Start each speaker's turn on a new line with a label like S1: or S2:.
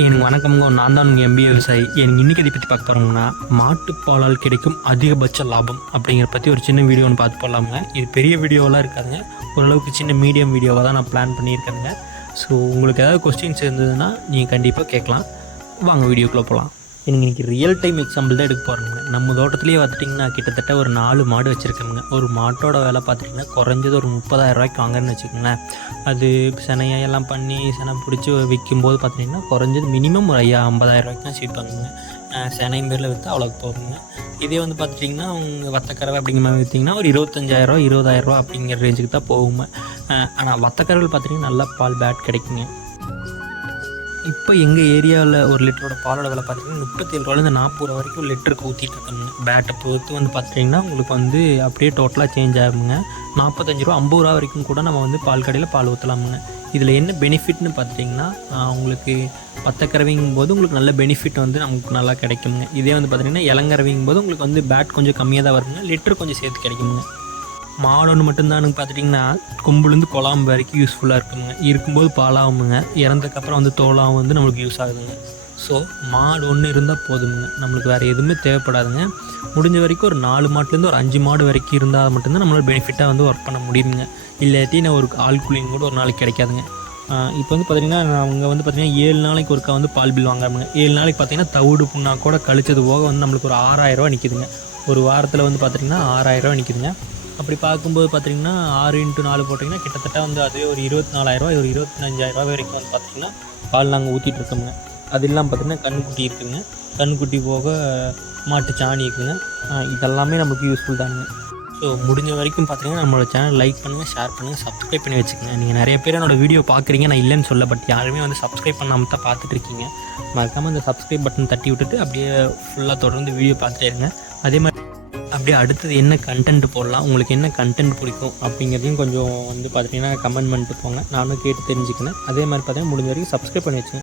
S1: எனக்கு வணக்கம்ங்க நான் தான் உங்கள் எம்பிஏ விவசாயி. எனக்கு இன்றைக்கி இதை பற்றி பார்க்க போகிறோம்னா மாட்டுப்பாலால் கிடைக்கும் அதிகபட்ச லாபம் அப்படிங்கிற பற்றி ஒரு சின்ன வீடியோ ஒன்று பார்த்து போடலாமுங்க இது பெரிய வீடியோவெலாம் இருக்காதுங்க. ஓரளவுக்கு சின்ன மீடியம் வீடியோவாக தான் நான் பிளான் பண்ணியிருக்கேங்க. ஸோ உங்களுக்கு ஏதாவது கொஸ்டின்ஸ் இருந்ததுன்னா நீங்கள் கண்டிப்பாக கேட்கலாம். வாங்க வீடியோக்குள்ளே போகலாம் எனக்கு இன்றைக்கி ரியல் டைம் எக்ஸாம்பிள் தான் எடுக்க போகிறேங்க நம்ம தோட்டத்துலேயே பார்த்துட்டிங்கன்னா கிட்டத்தட்ட ஒரு நாலு மாடு வச்சுருக்கோங்க ஒரு மாட்டோட விலை பார்த்துட்டிங்கன்னா குறைஞ்சது ஒரு முப்பதாயிரம் ரூபாய்க்கு வாங்குறேன்னு வச்சுக்கோங்களேன். அது சினையெல்லாம் பண்ணி சினை பிடிச்சி விற்கும்போது பார்த்துட்டிங்கன்னா குறைஞ்சது மினிமம் ஒரு ஐயா ஐம்பதாயிரம் ரூபாய்க்கு தான் சீப்பாங்க சினை பேரில் விற்று அவ்வளோக்கு போகுங்க. இதே வந்து பார்த்துட்டிங்கன்னா அவங்க வத்தக்கறவை அப்படிங்கிற மாதிரி விற்றிங்கன்னா ஒரு இருபத்தஞ்சாயிரம் இருபதாயிரரூவா அப்படிங்கிற ரேஞ்சுக்கு தான் போகுங்க. ஆனால் வத்தக்கறவைகள் பார்த்துட்டிங்கன்னா நல்லா பால் பேட் கிடைக்குங்க. இப்போ எங்கள் ஏரியாவில் ஒரு லிட்டரோட பாலோட விலை பார்த்தீங்கன்னா முப்பத்தேழு ரூபாலேருந்து நாற்பது ரூபா வரைக்கும் லிட்டருக்கு ஊற்றிட்டு இருக்காங்க பேட்டை பொறுத்து வந்து பார்த்துட்டிங்கன்னா உங்களுக்கு வந்து அப்படியே டோட்டலாக சேஞ்ச் ஆகுங்க. நாற்பத்தஞ்சு ரூபா ஐம்பது ரூபா வரைக்கும் கூட நம்ம வந்து பால் கடையில் பால் ஊற்றலாமுங்க இதில் என்ன பெனிஃபிட்னு பார்த்துட்டிங்கன்னா உங்களுக்கு பத்தக்கறவைங்கும் போது உங்களுக்கு நல்ல பெனிஃபிட் வந்து நமக்கு நல்லா கிடைக்குங்க. இதே வந்து பார்த்திங்கன்னா இளங்கறவைங்கும் போது உங்களுக்கு வந்து பேட் கொஞ்சம் கம்மியாக தான் வருங்க. லிட்டர் கொஞ்சம் சேர்த்து கிடைக்குங்க. மாடு ஒன்று மட்டும்தானுங்க பார்த்துட்டிங்கன்னா கொம்புலேருந்து குழாம்பு வரைக்கும் யூஸ்ஃபுல்லாக இருக்குங்க. இருக்கும்போது பாலாகுங்க இறந்ததுக்கப்புறம் வந்து தோலாகவும் வந்து நம்மளுக்கு யூஸ் ஆகுதுங்க. ஸோ மாடு ஒன்று இருந்தால் போதுங்க நம்மளுக்கு வேறு எதுவுமே தேவைப்படாதுங்க. முடிஞ்ச வரைக்கும் ஒரு நாலு மாட்டுலேருந்து ஒரு அஞ்சு மாடு வரைக்கும் இருந்தால் மட்டும்தான் நம்மளால் பெனிஃபிட்டாக வந்து ஒர்க் பண்ண முடியுங்க இல்லாட்டி நான் ஒரு ஆள் கூலிங் கூட ஒரு நாளைக்கு கிடைக்காதுங்க. இப்போ வந்து பார்த்திங்கன்னா அவங்க வந்து பார்த்திங்கன்னா ஏழு நாளைக்கு ஒருக்கா வந்து பால் பில் வாங்குறாங்க ஏழு நாளைக்கு பார்த்திங்கன்னா தவிடு புண்ணா கூட கழிச்சது போக வந்து நம்மளுக்கு ஒரு ஆறாயிரரூவா நிற்கிதுங்க ஒரு வாரத்தில் வந்து பார்த்திங்கன்னா ஆறாயிரரூவா நிற்கிதுங்க அப்படி பார்க்கும்போது பார்த்தீங்கன்னா ஆறு இன்ட்டு நாலு போட்டிங்கன்னா கிட்டத்தட்ட வந்து அதே ஒரு இருபத்தி நாலாயிரரூவா ஒரு இருபத்தஞ்சாயிரரூவா வரைக்கும் வந்து பார்த்திங்கன்னா பால் நாங்கள் ஊற்றிட்டு இருக்கோங்க. அது இல்லாமல் பார்த்திங்கன்னா கண்குட்டி இருக்குதுங்க கண்குட்டி போக மாட்டு சாணி இருக்குதுங்க இதெல்லாமே நமக்கு யூஸ்ஃபுல் தானுங்க. ஸோ முடிஞ்ச வரைக்கும் பார்த்தீங்கன்னா நம்மளோட சேனல் லைக் பண்ணுங்கள் ஷேர் பண்ணுங்கள் சப்ஸ்கிரைப் பண்ணி வச்சுக்கோங்க. நீங்கள் நிறைய பேர் என்னோடய வீடியோ பார்க்குறீங்க நான் இல்லைன்னு சொல்ல பட் யாருமே வந்து சப்ஸ்கிரைப் பண்ணாமல் தான் பார்த்துட்ருக்கீங்க மறக்காமல் அந்த சப்ஸ்கிரைப் பட்டன் தட்டி விட்டுட்டு அப்படியே ஃபுல்லாக தொடர்ந்து வீடியோ பார்த்துட்டே இருங்க. அதே மாதிரி அப்படியே அடுத்தது என்ன கண்டென்ட் போடலாம் உங்களுக்கு என்ன கண்டென்ட் பிடிக்கும் அப்படிங்கிறதையும் கொஞ்சம் வந்து பார்த்தீங்கன்னா கமெண்ட் பண்ணிட்டு போங்க. நானும் கேட்டு தெரிஞ்சுக்கினேன் அதே மாதிரி பார்த்தீங்கன்னா முடிஞ்ச வரைக்கும் சப்ஸ்கிரைப் பண்ணி வச்சுங்க